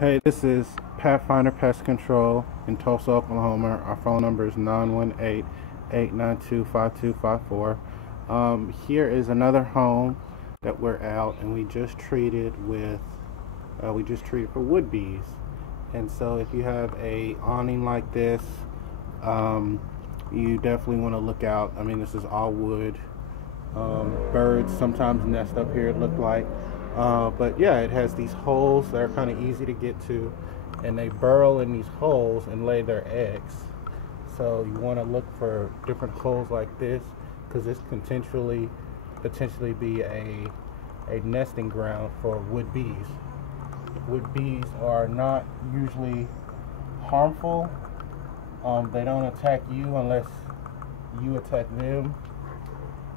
Hey, this is Pathfinder Pest Control in Tulsa, Oklahoma. Our phone number is 918-892-5254. Here is another home that we're out, and we just treated for wood bees. And so if you have a awning like this, you definitely want to look out. I mean, this is all wood. Birds sometimes nest up here, it looked like. But yeah, it has these holes that are kind of easy to get to, and they burrow in these holes and lay their eggs. So you want to look for different holes like this, because this potentially be a nesting ground for wood bees. Wood bees are not usually harmful. They don't attack you unless you attack them.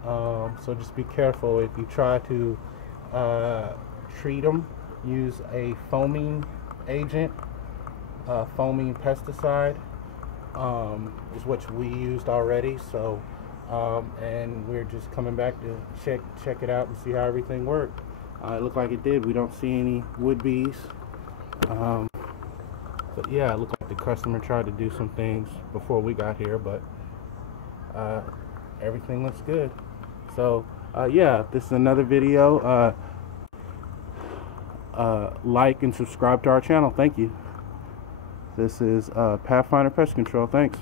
So just be careful if you try to treat them. Use a foaming agent, foaming pesticide is what we used already. So and we're just coming back to check it out and see how everything worked. It looked like it did. We don't see any wood bees, but yeah, it looked like the customer tried to do some things before we got here, but everything looks good. So yeah, this is another video. Like and subscribe to our channel. Thank you. This is Pathfinder Pest Control. Thanks.